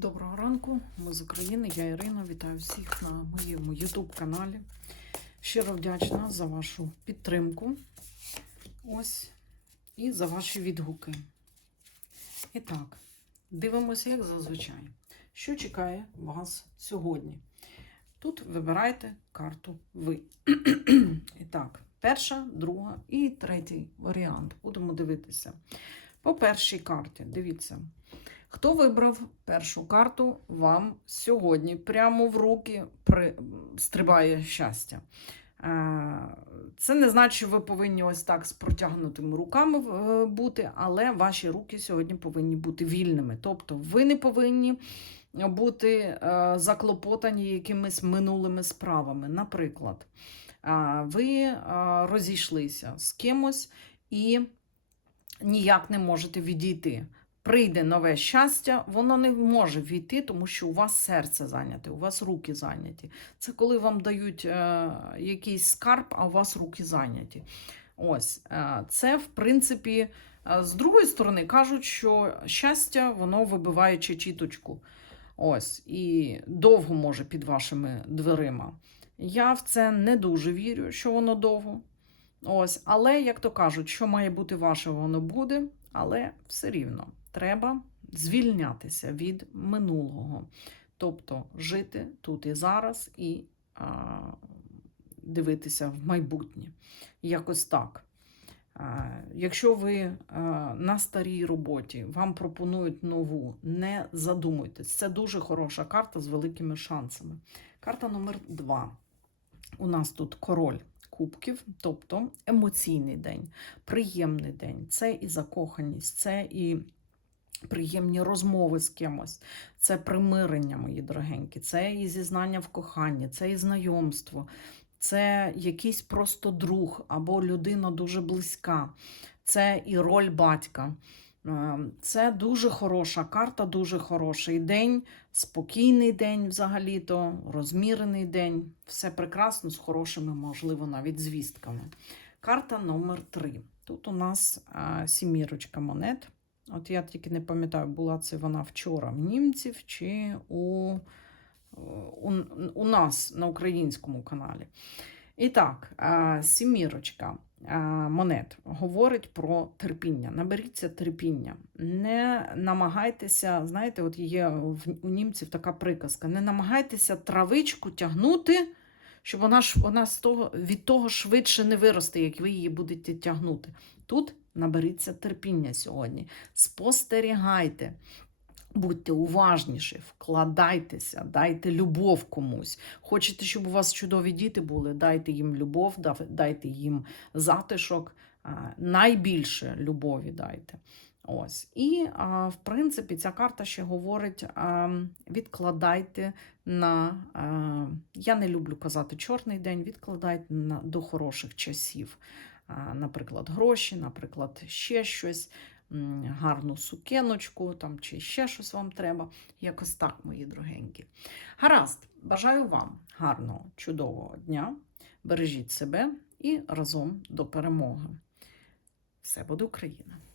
Доброго ранку, ми з України, я Ірина. Вітаю всіх на моєму YouTube каналі. Щиро вдячна за вашу підтримку. Ось і за ваші відгуки. І так, дивимося, як зазвичай, що чекає вас сьогодні. Тут вибирайте карту ви. І так, перша, друга і третій варіант. Будемо дивитися. По першій карті, дивіться. Хто вибрав першу карту, вам сьогодні прямо в руки при... стрибає щастя. Е, Це не значить, що ви повинні ось так з протягнутими руками е, бути, але ваші руки сьогодні повинні бути вільними. Тобто ви не повинні бути е, заклопотані якимись минулими справами. Наприклад, ви розійшлися з кимось і ніяк не можете відійти прийде нове щастя, воно не може війти, тому що у вас серце зайняте, у вас руки зайняті. Це коли вам дають е, якийсь скарб, а у вас руки зайняті. Ось е, це, в принципі, е, з другої сторони кажуть, що щастя воно вибиває чечіточку. Ось, і довго може під вашими дверима. Я в це не дуже вірю, що воно довго. Ось, але, як то кажуть, що має бути ваше, воно буде, але все рівно треба звільнятися від минулого. Тобто жити тут і зараз, і а, дивитися в майбутнє. Якось так. Якщо ви на старій роботі, вам пропонують нову, не задумуйтесь. Це дуже хороша карта з великими шансами. Карта номер два. У нас тут король кубків, тобто емоційний день, приємний день. Це і закоханість, це і приємні розмови з кимось, це примирення, мої дорогенькі, це і зізнання в коханні, це і знайомство, це якийсь просто друг або людина дуже близька, це і роль батька. Е, Це дуже хороша карта, дуже хороший день, спокійний день взагалі-то, розмірений день. Все прекрасно з хорошими, можливо, навіть звістками. Карта номер 3 Тут у нас сімірочка монет. От я тільки не пам'ятаю, була це вона вчора в німців чи у, у, у нас на українському каналі. І так, сімірочка монет говорить про терпіння. Наберіться терпіння. Не намагайтеся, знаєте, от є в, у німців така приказка: не намагайтеся травичку тягнути, щоб вона вона з того, від того швидше не виросте, як ви її будете тягнути. Тут наберіться терпіння сьогодні. Спостерігайте. Будьте уважніші, вкладайтеся, дайте любов комусь. Хочете, щоб у вас чудові діти були, дайте їм любов, дайте їм затишок, найбільше любові дайте. Ось. І, в принципі, ця карта ще говорить: відкладайте на, я не люблю казати чорний день, відкладайте на, до хороших часів. Наприклад, гроші, наприклад, ще щось гарну сукеночку там, чи ще щось вам треба. Якось так, мої дорогенькі. Гаразд, бажаю вам гарного, чудового дня. Бережіть себе і разом до перемоги. Все буде Україна!